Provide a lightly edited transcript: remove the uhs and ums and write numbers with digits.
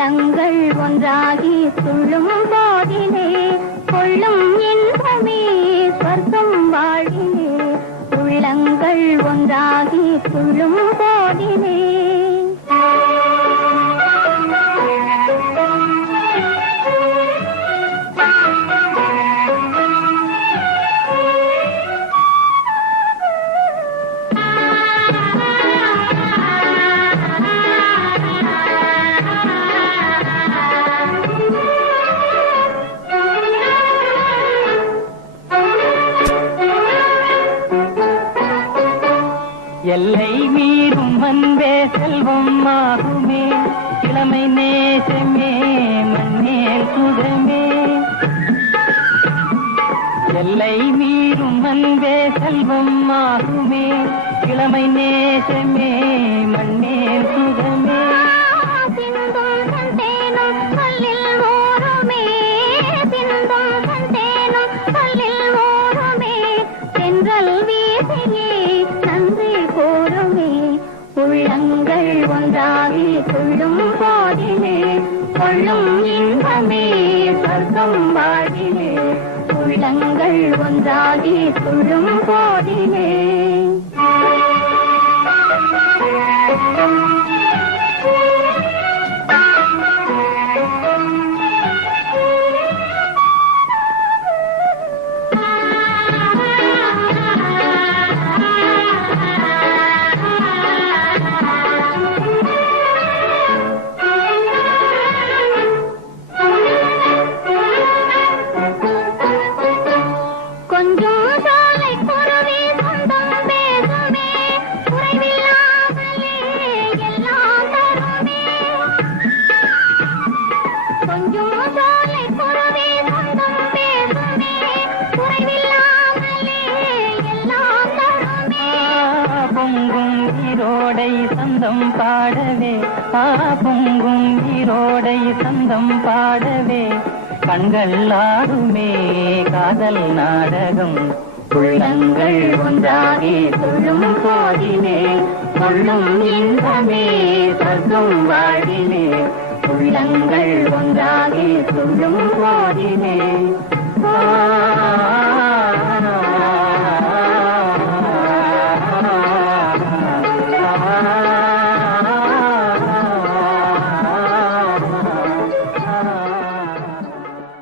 உள்ளங்கள் ஒன்றாகி துள்ளும் போதிலே கொள்ளும் இன்பமே சொர்க்கம் வாழிலே. உள்ளங்கள் ஒன்றாகி துள்ளும் போதிலே எல்லை மீறும் அன்பே செல்வம் ஆகுமே. இளமை நேசமே மண்ணேல் சுகமே. எல்லை மீறும் அன்பே செல்வம் ஆகுமே. இளமை நேசமே மண்ணேல் சுகமே. உள்ளங்கள் ஒன்றாகி துள்ளும் போதிலே கொள்ளும் இன்பமே சொர்க்கம் வாழிலே. உள்ளங்கள் ஒன்றாகி துள்ளும் போதிலே சந்தம் பாடவே. பொங்கும் ஈரோடை சந்தம் பாடவே. கண்கள் ஆடுமே காதல் நாடகம். உள்ளங்கள் ஒன்றாகி துள்ளும் போதிலே கொள்ளும் இன்பமே சொர்க்கம் வாழிலே. உள்ளங்கள் ஒன்றாகி துள்ளும் போதிலே